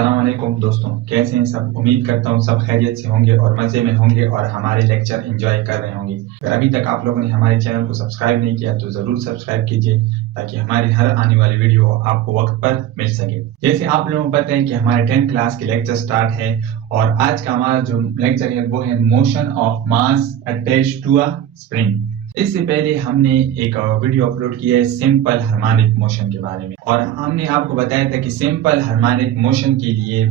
अस्सलाम वालेकुम दोस्तों, कैसे हैं सब। उम्मीद करता हूँ सब खैरियत से होंगे और मज़े में होंगे और हमारे लेक्चर एंजॉय कर रहे होंगे। अगर अभी तक आप लोगों ने हमारे चैनल को सब्सक्राइब नहीं किया तो ज़रूर सब्सक्राइब कीजिए ताकि हमारी हर आने वाली वीडियो आपको वक्त पर मिल सके। जैसे आप लोगों को पता है कि हमारे 10th क्लास के लेक्चर स्टार्ट है और आज का हमारा जो लेक्चर है वो है motion of mass attached to a spring. इससे पहले हमने एक वीडियो अपलोड किया है सिंपल हार्मोनिक मोशन के बारे में और हमने आपको बताया था कि सिंपल हार्मोनिक मोशन के लिए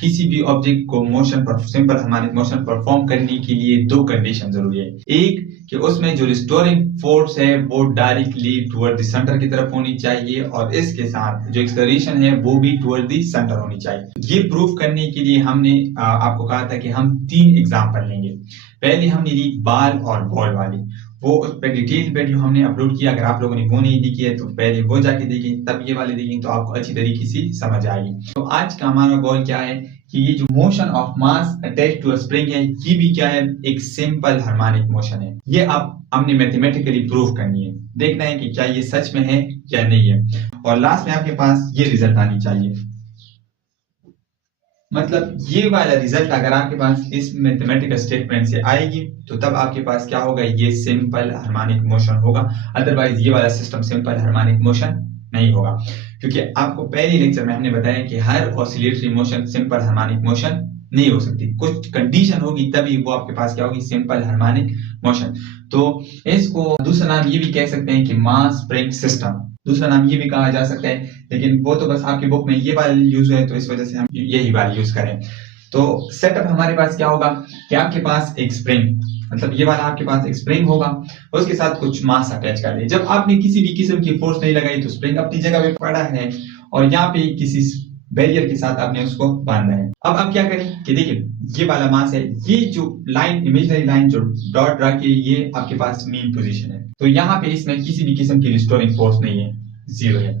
किसी भी ऑब्जेक्ट को सिंपल हार्मोनिक मोशन परफॉर्म करने के लिए दो कंडीशन जरूरी है। एक कि उसमें जो रिस्टोरिंग फोर्स है वो डायरेक्टली टुवर्ड द सेंटर की तरफ होनी चाहिए और इसके साथ जो एक्सेलरेशन है वो भी टुवर्ड द सेंटर होनी चाहिए। ये प्रूव करने के लिए हमने आपको कहा था कि हम 3 एग्जांपल लेंगे। पहले हमने ली बाल और बॉल वाली, वो उस पर डिटेल वीडियो हमने अपलोड किया। अगर आप लोगों ने वो नहीं देखी है तो पहले वो जाके देखें, तब ये वाले देखें तो आपको अच्छी तरीके से समझ आएगी। तो आज का हमारा गोल क्या है कि ये जो motion of mass attached to a spring है ये भी क्या है, एक सिंपल हार्मोनिक मोशन है। ये आप हमने मैथमेटिकली प्रूव करनी है, देखना है कि क्या ये सच में है या नहीं है और लास्ट में आपके पास ये रिजल्ट आनी चाहिए। मतलब ये वाला रिजल्ट अगर आपके पास इस मैथमेटिकल स्टेटमेंट से आएगी तो तब आपके पास क्या होगा, ये सिंपल हार्मोनिक मोशन होगा। अदरवाइज ये वाला सिस्टम सिंपल हार्मोनिक मोशन नहीं होगा, क्योंकि आपको पहले लेक्चर में हमने बताया कि हर oscillatory motion simple harmonic motion नहीं हो सकती, कुछ कंडीशन होगी तभी वो आपके पास क्या होगी, सिंपल हार्मोनिक मोशन। तो इसको दूसरा नाम ये भी कह सकते हैं कि मास स्प्रिंग सिस्टम, दूसरा नाम ये भी कहा जा सकता है, लेकिन वो तो बस आपकी बुक में ये वाला यूज है तो इस वजह से हम यही वाला यूज करें। तो सेटअप हमारे पास क्या होगा कि आपके पास एक स्प्रिंग, मतलब ये वाला आपके पास एक स्प्रिंग होगा और उसके साथ कुछ मास अटैच कर दिया। जब आपने किसी भी किस्म की फोर्स नहीं लगाई तो स्प्रिंग अपनी जगह पे पड़ा है और यहाँ पे किसी बैरियर के साथ आपने उसको बांधा है। अब आप क्या करें कि देखिए ये वाला मास है, ये जो लाइन इमेजिनरी लाइन जो डॉट ड्रा की ये आपके पास मीन पोजीशन है, तो यहाँ पे इसमें किसी भी किस्म की रिस्टोरिंग फोर्स नहीं है, जीरो है।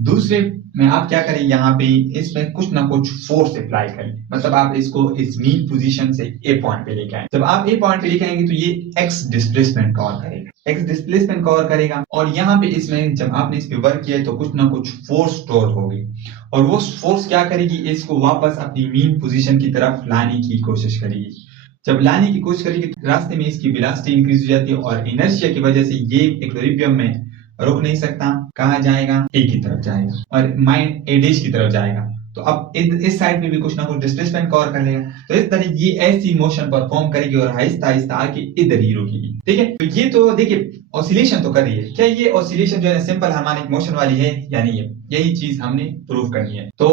दूसरे में आप क्या करें, यहाँ पे इसमें कुछ ना कुछ फोर्स अप्लाई करें, मतलब आप इसको इस मीन पोजीशन से ए पॉइंट पे लेके आए। जब आप ए पॉइंट पे लेके आएंगे तो ये एक्स डिस्प्लेसमेंट कवर करेगा, एक्स डिस्प्लेसमेंट कवर करेगा और यहाँ पे इसमें जब आपने इस पे वर्क किया तो कुछ ना कुछ फोर्स स्टोर होगी और वो फोर्स क्या करेगी, इसको वापस अपनी मीन पोजीशन की तरफ लाने की कोशिश करेगी। जब लाने की कोशिश करेगी तो रास्ते में इसकी वेलोसिटी इंक्रीज हो जाती है और इनर्शिया की वजह से ये इक्विलिब्रियम में रुक नहीं सकता, कहाँ जाएगा, ए की तरफ जाएगा और माइंड ए डैश की तरफ जाएगा। तो अब इस साइड में भी कुछ ना कुछ डिस्प्लेसमेंट कवर कर लेगा, तो इस तरह ये ऐसी मोशन परफॉर्म करेगी और आहिस्ता आहिस्ता आके इधर ही रुकेगी। ठीक है, तो ये तो देखिए ऑसिलेशन तो कर रही है, क्या ये ऑसिलेशन जो है सिंपल हार्मोनिक मोशन वाली है या नहीं है, यही चीज हमने प्रूव करनी है। तो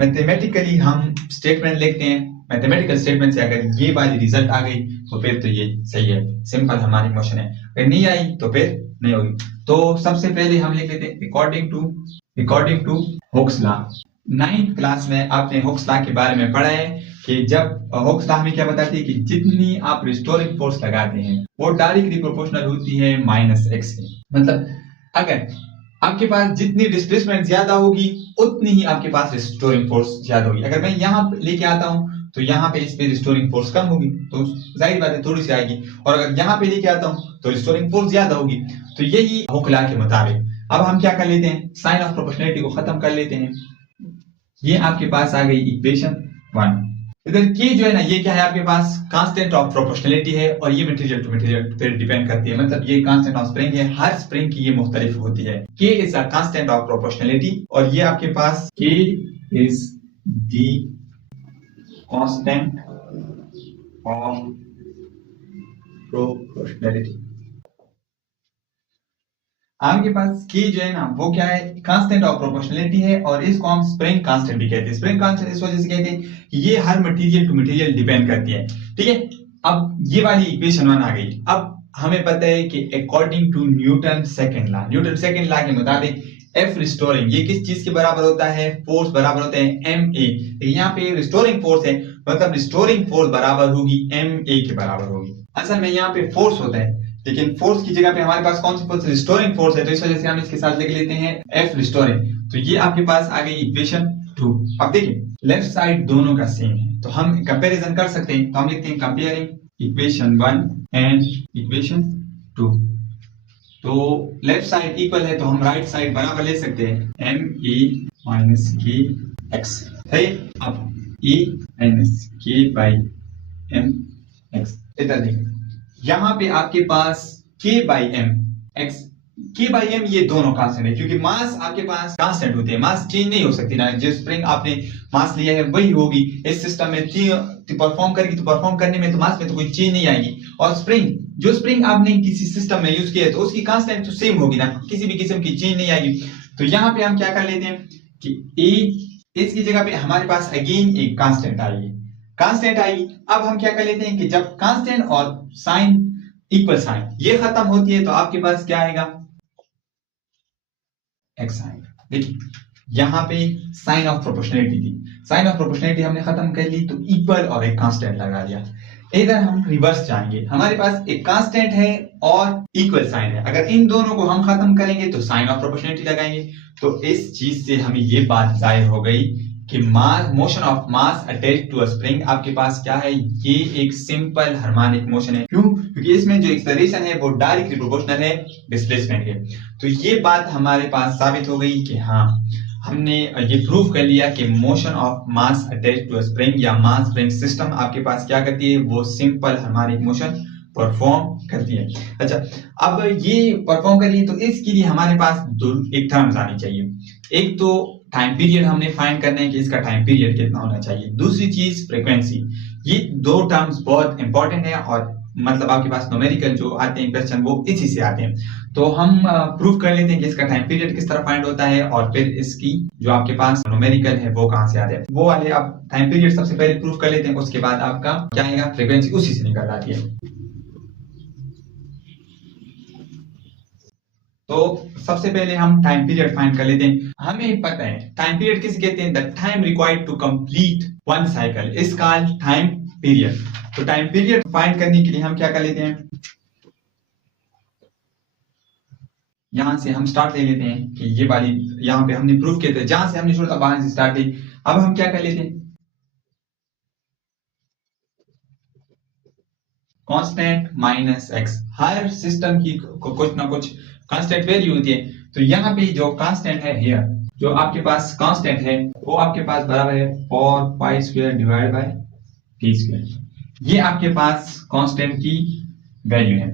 मैथमेटिकली हम स्टेटमेंट लिखते हैं, मैथमेटिकल स्टेटमेंट से अगर ये वाली रिजल्ट आ गई तो फिर तो ये सही है, सिंपल हार्मोनिक मोशन है। अगर नहीं आई तो फिर नहीं होगी। तो सबसे पहले हम लिख लेते हैं according to Hooke's law. 9th class में आपने हुक्स लॉ के बारे में पढ़ा है कि जब हुक्स लॉ हमें क्या बताती है कि जितनी आप रिस्टोरिंग फोर्स लगाते हैं वो डायरेक्टली प्रोपोर्शनल होती है -x से। मतलब अगर आपके पास जितनी डिस्प्लेसमेंट ज्यादा होगी उतनी ही आपके पास रिस्टोरिंग फोर्स ज्यादा होगी। अगर मैं यहाँ लेके आता हूँ तो यहाँ पे इस पे रिस्टोरिंग फोर्स कम होगी तो जाहिर बात है थोड़ी सी आएगी, और अगर यहाँ पे लेके आता हूँ तो रिस्टोरिंग फोर्स ज्यादा होगी। तो यही हुक्स लॉ के मुताबिक अब हम क्या कर लेते हैं, साइन ऑफ प्रोपोर्शनैलिटी को खत्म कर लेते हैं। ये आपके पास आ गई इक्वेशन 1। इधर के जो है ना ये क्या है, आपके पास कांस्टेंट ऑफ प्रोपोर्शनैलिटी है और ये मटेरियल टू मटेरियल फिर डिपेंड करती है। मतलब ये कांस्टेंट ऑफ स्प्रिंग है, हर स्प्रिंग की ये मुख्तलिफ होती है। के is a constant of proportionality और ये आपके पास के is the constant of proportionality. आपके पास के जो है ना वो क्या है, कांस्टेंट ऑफ प्रोपोर्शनैलिटी है और इसको हम स्प्रिंग कांस्टेंट भी कहते हैं। स्प्रिंग कांस्टेंट इस वजह से कहते हैं कि ये हर मटेरियल टू मटेरियल डिपेंड करती है। ठीक है, अब ये वाली इक्वेशन 1 आ गई। अब हमें पता है कि according to Newton second law के मुताबिक एफ रिस्टोरिंग ये किस चीज के बराबर होता है, फोर्स बराबर होते हैं ma। यहाँ पे रिस्टोरिंग फोर्स है, मतलब रिस्टोरिंग फोर्स बराबर होगी ma के बराबर होगी। असल में यहाँ पे फोर्स होता है लेकिन फोर्स की जगह पे हमारे पास कौन सी फोर्स, रिस्टोरिंग फोर्स है, तो इस वजह से हम इसके साथ लिख लेते हैं एफ रिस्टोरिंग। तो ये आपके पास आ गई इक्वेशन 2। अब देखिए लेफ्ट साइड दोनों का सेम है तो हम कंपैरिजन कर सकते हैं, तो हम लिखते हैं कंपेयरिंग इक्वेशन 1 एंड इक्वेशन 2। तो लेफ्ट साइड इक्वल है तो हम राइट साइड बराबर ले सकते हैं ma - k एक्स है। अब E माइनस के बाई एम एक्स, इधर देखिए यहाँ पे आपके पास के बाई एम एक्स, के बाई एम ये दोनों कांस्टेंट है, क्योंकि मास आपके पास कांस्टेंट होते हैं, मास चेंज नहीं हो सकती ना। जो स्प्रिंग आपने मास लिया है वही होगी इस सिस्टम में, परफॉर्म करेगी तो परफॉर्म करने में तो मास में तो कोई चेंज नहीं आएगी। और जो स्प्रिंग आपने किसी सिस्टम में यूज किया है तो उसकी कांस्टेंट तो सेम होगी ना, किसी भी किस्म की चेंज नहीं आएगी। तो यहाँ पे हम क्या कर लेते हैं कि ए, इसकी जगह पे हमारे पास अगेन एक कांस्टेंट आएगी, कांस्टेंट आएगी। अब हम क्या कर लेते हैं कि जब कांस्टेंट और साइन इक्वल साइन ये खत्म होती है तो आपके पास क्या आएगा, एक्स आएगा। देखिए यहाँ पे साइन ऑफ प्रोपोर्शनलिटी थी, साइन ऑफ प्रोपोर्शनलिटी हमने खत्म कर ली तो इक्वल और एक कांस्टेंट लगा दिया। इधर हम रिवर्स जाएंगे, हमारे पास एक कांस्टेंट है और इक्वल साइन है, अगर इन दोनों को हम खत्म करेंगे तो साइन ऑफ प्रोपोर्शनलिटी लगाएंगे। तो इस चीज से हमें ये बात जाहिर हो गई कि motion of mass attached to a spring आपके पास क्या है, ये एक सिंपल हार्मोनिक मोशन है। क्यों? क्योंकि इसमें जो एक्सेलरेशन है वो डायरेक्टली प्रोपोर्शनल है डिस्प्लेसमेंट के। तो ये बात हमारे पास साबित हो गई कि हाँ, हमने ये प्रूव कर लिया कि motion of mass attached to a spring या मास स्प्रिंग सिस्टम आपके पास क्या करती है, वो सिंपल हार्मोनिक मोशन परफॉर्म करती है। अच्छा, अब ये परफॉर्म कर रही है तो इसके लिए हमारे पास एक टर्म्स आनी चाहिए। एक तो टाइम पीरियड हमने फाइंड करना है कि इसका टाइम पीरियड कितना होना चाहिए, दूसरी चीज फ्रीक्वेंसी। ये दो टर्म्स बहुत इंपॉर्टेंट है और मतलब आपके पास न्यूमेरिकल जो आते हैं क्वेश्चन वो इसी से आते हैं। तो हम प्रूव कर लेते हैं कि इसका टाइम पीरियड किस तरह फाइंड होता है और फिर इसकी जो आपके पास न्यूमेरिकल है वो कहां से आते हैं, वो वाले आप टाइम पीरियड सबसे पहले प्रूव कर लेते हैं, उसके बाद आपका क्या आएगा, फ्रीक्वेंसी उसी से निकल आती है। तो सबसे पहले हम टाइम पीरियड फाइंड कर लेते हैं। हमें पता है टाइम पीरियड किसे कहते हैं, the time required to complete one cycle is called time period. तो टाइम पीरियड फाइंड करने के लिए हम क्या कर लेते हैं, यहां से हम स्टार्ट ले लेते हैं कि ये वाली यहां पे हमने प्रूफ किया था, जहां से हमने छोड़ा था वहां से स्टार्ट ले। अब हम क्या कर लेते हैं, कांस्टेंट माइनस एक्स, हर सिस्टम की कुछ ना कुछ कांस्टेंट वैल्यू होती है। तो यहाँ पे जो कांस्टेंट है हियर, जो आपके पास कांस्टेंट है वो आपके पास बराबर है 4 pi square divide by T square. ये आपके पास कांस्टेंट की वैल्यू है।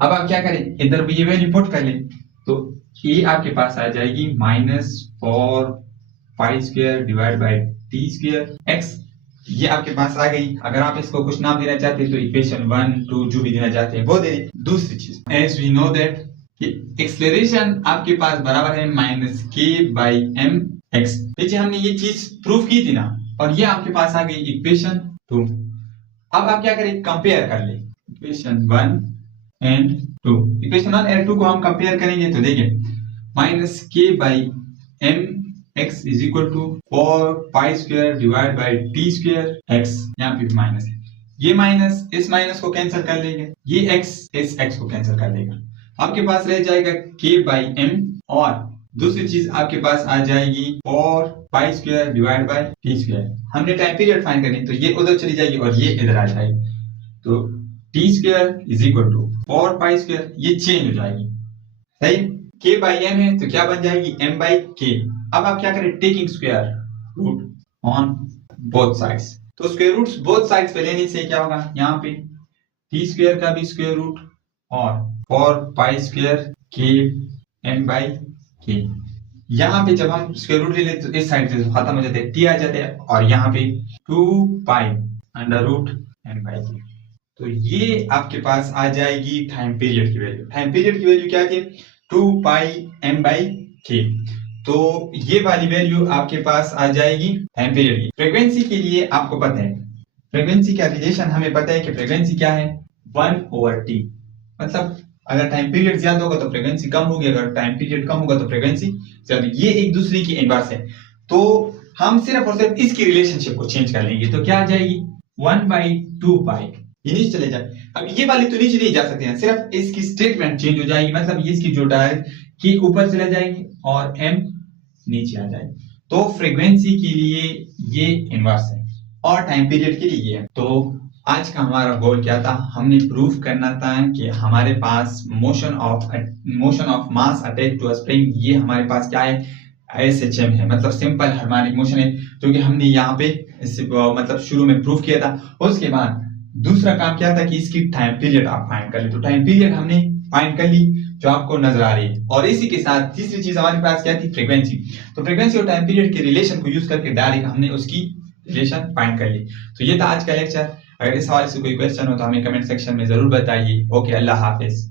अब आप क्या करें, इधर भी ये वैल्यू पुट कर लें तो ये आपके पास आ जाएगी -4 pi square divide by T square x. ये आपके पास आ गई। अगर आप इसको कुछ नाम देना चाहते हैं तो इक्वेशन 1 2 जो भी देना चाहते हैं वो दे। दूसरी चीज, as we know that acceleration आपके पास बराबर है -k/m(x). देखिए हमने ये चीज प्रूफ की थी ना, और ये आपके पास आ गई इक्वेशन 2। अब आप क्या करें, कंपेयर कर ले इक्वेशन 1 एंड 2। इक्वेशन 1 एंड 2 को हम कंपेयर करेंगे तो देखिए -k/m(x) is equal to 4 pi square divide by T square X. यहाँ पे भी माइनस है, ये माइनस इस माइनस को कैंसिल कर लेंगे, ये x इस x को कैंसिल कर देगा, आपके पास रह जाएगा k/m। और दूसरी चीज आपके पास आ जाएगी 4 pi square divide by T square. हमने टाइम पीरियड फाइंड करनी तो ये उधर चली जाएगी और ये इधर आ जाएगी। तो T square is equal to 4 pi square, ये चेंज हो जाएगी, सही। k/m है तो क्या बन जाएगी, m/k। अब आप क्या करें, taking square root on both sides. तो स्क्वायर रूट्स बोथ साइड्स पे लेने से क्या होगा, यहाँ पे टी स्क्वायर का भी स्क्वायर रूट और 4 पाई स्क्वायर k/m/k। यहाँ पे जब हम स्क्वायर रूट ले लेते तो इस साइड से खत्म हो जाते हैं, t आ जाते हैं, और यहाँ पे 2 पाई अंडर रूट m/k। तो ये आपके पास आ जाएगी टाइम पीरियड की वैल्यू। टाइम पीरियड की वैल्यू क्या थी, 2 पाई m/k। तो ये वाली वैल्यू आपके पास आ जाएगी टाइम पीरियड की। फ्रीक्वेंसी के लिए आपको पता है, फ्रीक्वेंसी का रिलेशन हमें पता है कि फ्रीक्वेंसी क्या है, 1/t। मतलब अगर टाइम पीरियड ज्यादा होगा तो फ्रीक्वेंसी कम होगी, अगर टाइम पीरियड कम होगा तो फ्रीक्वेंसी ज्यादा। ये एक दूसरे की इनवर्स है। तो हम सिर्फ और सिर्फ इसकी रिलेशनशिप को चेंज कर लेंगे तो क्या आ जाएगी, 1/2 पाई। ये नीचे चले जाए, अब ये वाली तो नीचे नहीं जा सकते हैं, सिर्फ इसकी स्टेटमेंट चेंज हो जाएगी, मतलब ये इसकी जो डायरेक्ट की ऊपर चला जाएगी और m नीचे आ जाएगी। तो फ्रीक्वेंसी के लिए ये इनवर्स है और टाइम पीरियड के लिए ये है। तो आज का हमारा गोल क्या था, हमने प्रूफ करना था कि हमारे पास motion of mass attach to a spring, ये हमारे पास क्या है, SHM है, मतलब सिंपल हार्मोनिक मोशन है, जो कि हमने यहाँ पे मतलब शुरू में प्रूव किया था। उसके बाद दूसरा काम क्या था कि इसकी टाइम पीरियड आप फाइंड कर ले, तो टाइम पीरियड हमने फाइंड कर ली जो आपको नजर आ रही है। और इसी के साथ तीसरी चीज हमारे पास क्या थी, फ्रीक्वेंसी। तो फ्रीक्वेंसी और टाइम पीरियड के रिलेशन को यूज करके डायरेक्ट हमने उसकी रिलेशन फाइंड कर ली। तो ये था आज का लेक्चर। अगर इस सवाल से कोई क्वेश्चन हो तो हमें कमेंट सेक्शन में जरूर बताइए। ओके, अल्लाह हाफिज।